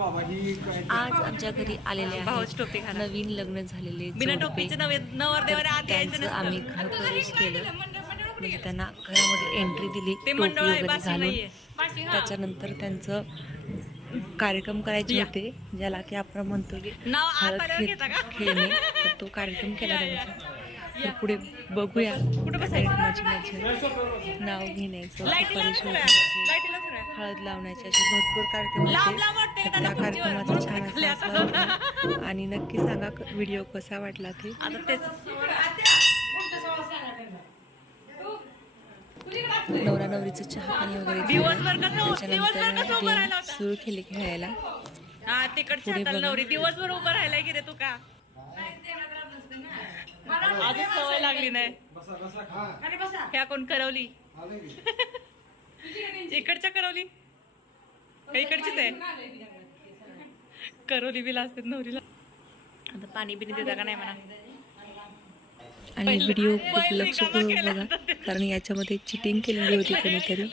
आज आमच्या घरी आलेले आहेत. नवीन लग्न झालेले बिना. टोपीचे त्यांचं. आम्ही गृहप्रवेश केलं. म्हणजे त्यांना घरामध्ये एंट्री दिली ते टोपी वगैरे घालून. त्याच्यानंतर त्यांचं कार्यक्रम करायचे होते ज्याला की आपण म्हणतो की खेळणे. तो कार्यक्रम केला त्यांचा. तर पुढे बघूया. नाव घेण्याचं. हळद लावण्याचे असे भरपूर कार्यक्रम होते. त्या? कार्यक्रमाचा छान असा. आणि नक्की सांगा व्हिडिओ कसा वाटला ते. नवरा नवरीचं चहा पाणी वगैरे? सुरू केले खेळायला. हा तिकडच्या. नवरी दिवसभर उभं राहायला की रे तू का? आजच सवय लागली नाही. बसा बसा खा. ह्या कोण करवली? आले की. इकडच्या करवली? का इकडचीच आहे? करवली बिला असतात नवरीला. आता पाणी बिनी देता का नाही म्हणा? आणि पहिलं- व्हिडिओ खूप पहिलं लक्षपूर्वक बघा कारण याच्यामध्ये चिटिंग केलेली होती कोणीतरी.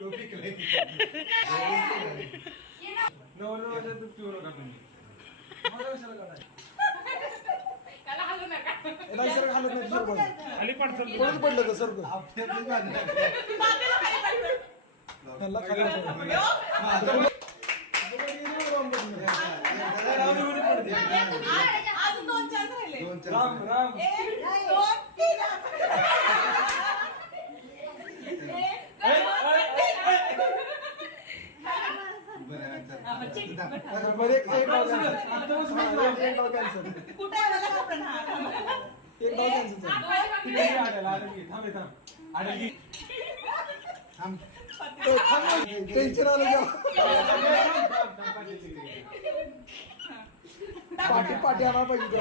टोपी केली नवरदेवाच्या दूध पिऊ नका तुम्ही. मला कशाला काढाय? ए, नाही सर, हालत नाही, सर, बघ. कोणी पडलं का, सर, खाली. राम राम बरं, एक- एक डाव cancel. आता बसून एक डाव- एक डाव cancel. एक डाव cancel झाला. ठीक आहे, आलेला, आलेला हे, ए, टेन्शन आलं पाठी पाठी आणायला पाहिजे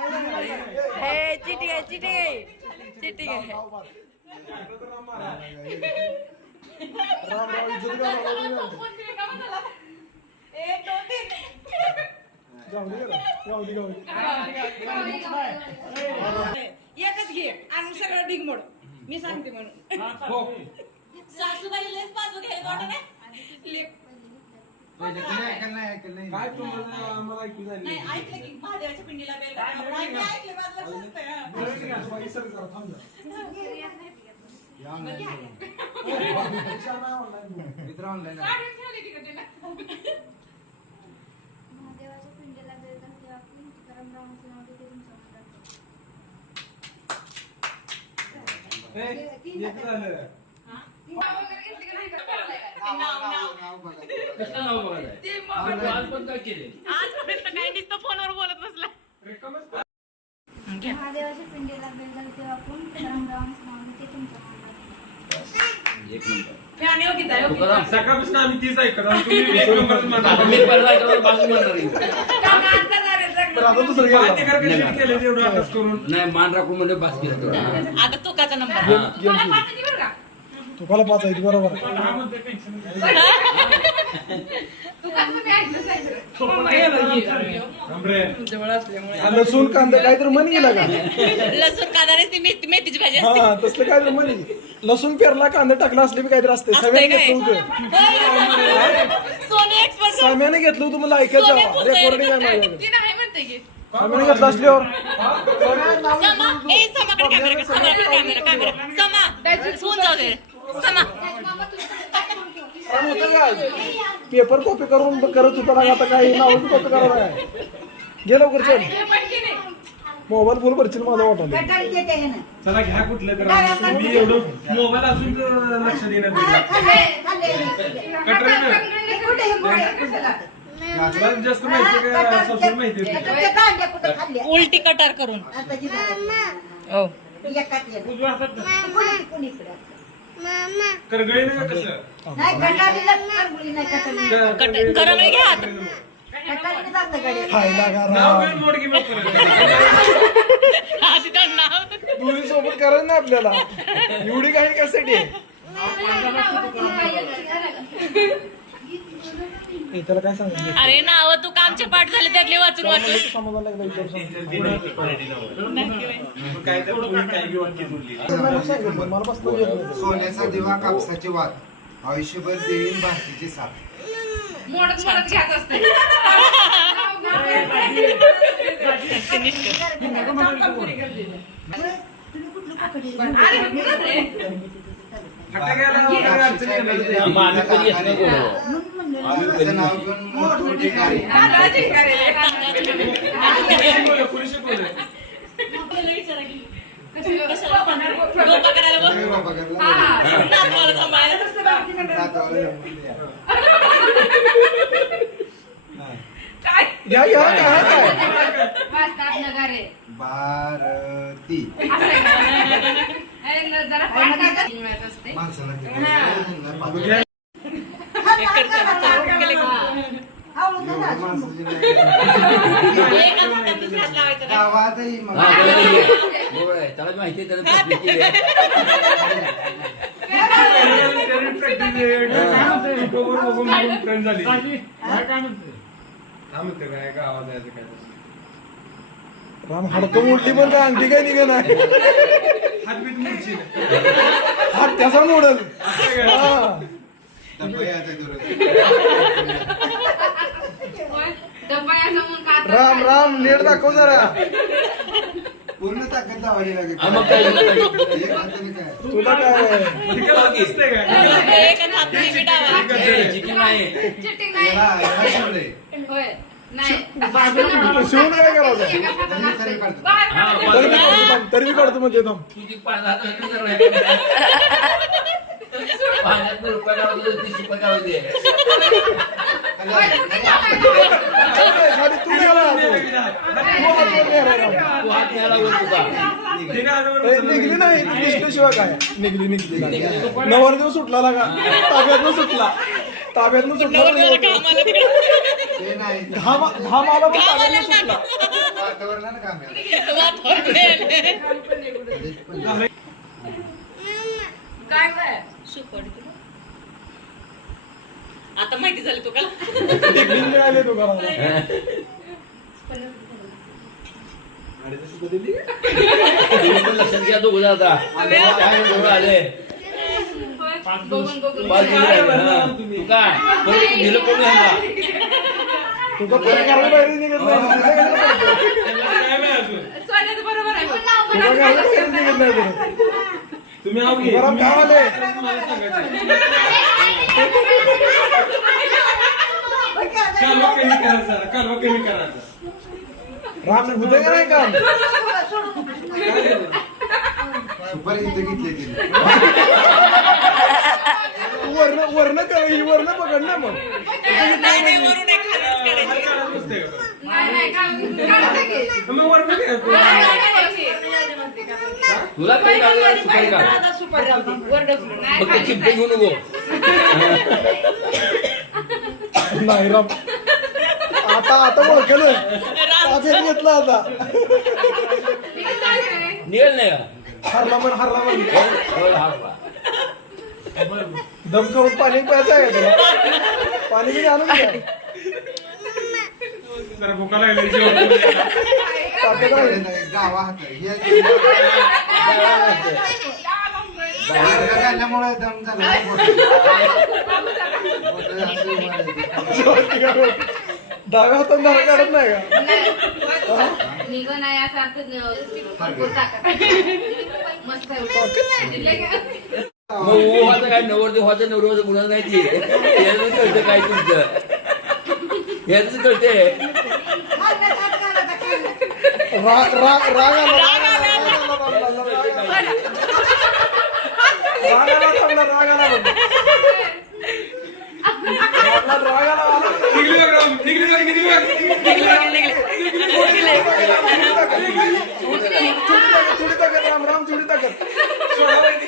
हे चिटिंग आहे चिटिंग आहे. चिटिंग आहे राम राम राम राम इज्जत घाला, राम. गावडी गेला, गावडी गावडी एकच घे. आणि सगळं डिगमोड. मी सांगते म्हणून. हो सासूबाई लेच बाजू घ्यायला वाटत नाही लेक- काय तुम्हाला आम्हाला ऐकू झाली नाही ऐकलं की महादेवाच्या पिंडीला बेल ऐकलं बाई, सर जरा थांब जरा. काढून ठेवली तिकडे तिला. महादेवाच्या पिंडीला बेल घातली आपण तुकाराम रामाचं नाव घेते तुमचं म्हणतात. ए, एक झालं. नाव वगैरे घेतली का नाही? का? नाव नाव. ते मग आजपर्यंत काही नुसतं फोनवर बोलत बसला रिकामच महादेवाच्या पिंडीला बेल घालते आपण तुकाराम रामाचं नाव घेते फॅन सकाळपासून आम्ही तीच ऐकत आहोत. तुम्ही एक म्हणता. आता मी पहिला याच्यावर बाजू म्हणणार आहे. काका आता झाले पण लग्न. आता दुसरं गेलं. माहिती कशी केलं तेवढं अभ्यास करून नाही मान राखून म्हणजे बास केलं तेवढं. आता तुकाचा नंबर हा. मला बरं का? तुम्हाला पाच आहे बरोबर आहे. तू कसं बी. जवळ असल्यामुळे. लसूण कांदा काहीतरी म्हणी गेला का? लसूण कांदा मेथी मेथीची भाजी असते. हा तसलं काहीतरी म्हणी लसूण पेरला कांदा टाकला असले बी काहीतरी असते. असतंय सगळ्यांनी काय? घेतलं होतं. सोनी एक्सपर्ट साम्याने घेतलं होतं मला ऐकत सोने जावा पुसायला रेकॉर्डिंग आहे माझ्याकडे ती नाही म्हणते की. साम्याने घेतलं असल्यावर. समा. ए समाकडे कॅमेरा समाकडे कॅमेरा कॅमेरा समा. फोन जाऊ दे. समा. पण होतं का आज? पेपर कॉपी करून करत होता ना आता काही नाव कॉपी करावं काय घे लवकर चल. हे नाही. मोबाईल फुल भरशील माझा वाटायला. चला घ्या कुठलं तर. मी एवढं मोबाईल असून लक्ष तुला जास्त माहिती का? सासूला माहिती? उलटी कटार करून. हो. उजव्या हातात धर. करगळीनं का? कसं? नाही घ्या आता. खायला. आधी तर नाव सोबत ना आपल्याला. एवढी काही कशासाठी? आहे? हे त्याला काय सांगितलं अरे नाव तू का आमचे पाठ झाले? त्यातले वाचून वाचून. विचार मला बसतो. सोन्याचा दिवा कापसाची वाद आयुष्यभर देईन भारतीची साथ. मोडत मोडत घ्यायचं असते आम्ही कधी येत नाही बोलावं. त्याचं नाव घेऊन मोठमोठी गाडी. डोका करायला बघ. नवी काय काय भारती जरा असते माणसाला किती? चालू केले का? एवढं माणसाची नाही. एकाच हातात दुसऱ्या हात लावायचं नाही. गावातही मग- हा, बरोबर आहे. बरोबर आहे. त्याला माहिती आहे त्यानं practice केली आहे. राम हडकं मोडली पण काय? अंगठी काय निघा नाही हात त्याचा मोडल. हा. डब्बा जमून का राम राम नीट दाखव जरा. पूर्ण ताकद लावावी लागेल. मग काय? झालं? एक हाताने काय? तुला नाही नाही. चिटिंग नाही. याला- याला शिवलंय. होय. नाही. करायचं तरी मी. काढतो. थांब, तरी मी काढतो म्हणजे थांब तुझी. पाण्यात. खाली तू घ्यायला हात. निघली नाही. ती दिसल्याशिवाय काय? निघली निघली. नवरदेव सुटला लागा. ताब्यातनं सुटला. ताब्यातनं सुटला. नाही घाम घाम आला पण सुटला वातावरणानं काम आहे. काय काय. आता माहिती झाली तुला डिग्री मिळाली तू घराला तुम्ही पण लक्षात घ्या दोघं आता. काय आले. बघून बघून पाच दिवस राहिले. हा. तू काय परत तू दिलं कोण ह्यांना? तुझं करायला बाहेर निघत नाही. सोन्याचं बरोबर आहे. तुझं काय बाहेर निघत नाही बरं. काय आले राम होते का? नाही काम सुपारी इथे घेतली गेली तू वर्ण वर्ण कर ही वर्ण पकड ना मग. नाही नाही. तुला सुपारी चिमटे घेऊ नको. राम आता आता ओळखलं. ताब्यात घेतलं आता. काय? निघेल नाही का? हरला म्हण हरला म्हण. होय, हा बा. दम खाऊन पाणी प्यायचं आहे तुला पाणी बिणी आणून घ्या आहे. हे दम झाला. डाव्या हातात धार काढत नाही का निघून आहे असं अर्थ न- भरपूर ताकद. मस्त आहे. ओवाचं काय नवरदेव व्हायचं नवरदेवाचं गुन्हा नाही ते याचं कळतं काय तुमचं याच कळते राग राग राग राम राम ताकद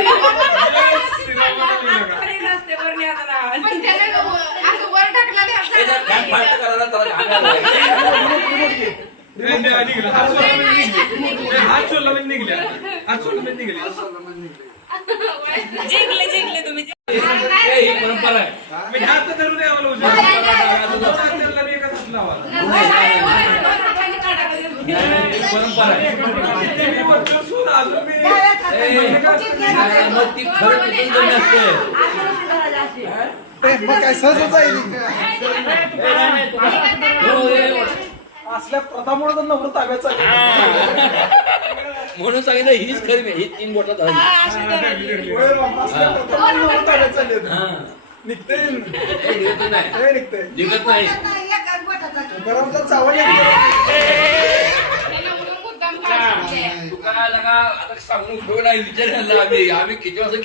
निघाला, निघाला. हात सोडला म्हणजे निघली. हात सोडला म्हणजे निघल्या हात सोडला म्हणजे निघली जिंकले जिंकले तुम्ही ए, ही परंपरा आहे मी हात तर धरून यावं उजव्या हाताला. मी एकाच हात. ही परंपरा आहे मग ती खरं तिथून जमी असते मग काय सहजच आहे हो, ए, असल्या प्रथामुळे तर नवरं ताब्यात चालली. म्हणून सांगितलं हीच खरी ही तीन ताब्यात चालली. निघते. निघत नाही. निघते. निघत नाही. चावल लगा आता सांगून उपयोग नाही विचार घालला आम्ही आम्ही किती वाजता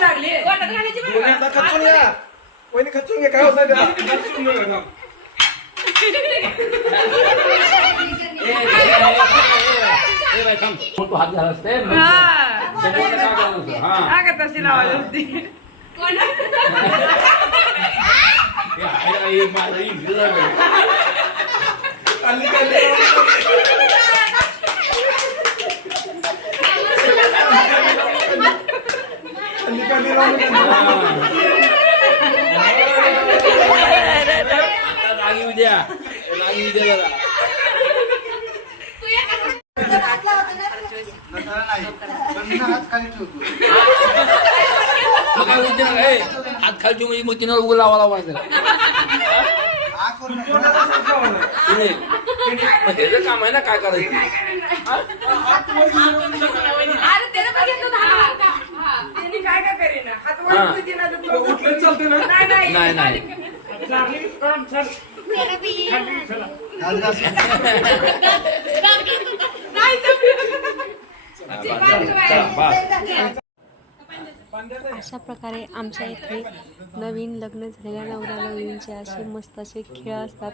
लागली हाता खचून घ्या वहिनी खचून घ्या काय होत नाही त्याला असते? हा. आहे. खाली खाली खाली खाली राहून आता राग येऊ द्या द्या जरा हात खालची म्हणजे मग तिनं उभं लावा हा. मग त्याचं काम आहे ना काय करायचं नाही नाही. अशा प्रकारे आमच्या इथे नवीन लग्न झालेल्या नवरा नवरींचे असे मस्त असे खेळ असतात.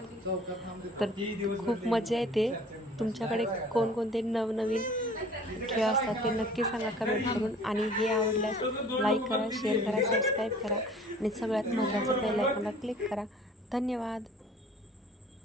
तर खूप मजा येते. तुमच्याकडे कोणकोणते नवनवीन खेळ असतात ते नक्की सांगा कमेंट करून. आणि हे आवडल्यास लाईक करा शेअर करा सबस्क्राईब करा. आणि सगळ्यात महत्त्वाचं बेल आयकॉनला क्लिक करा. धन्यवाद.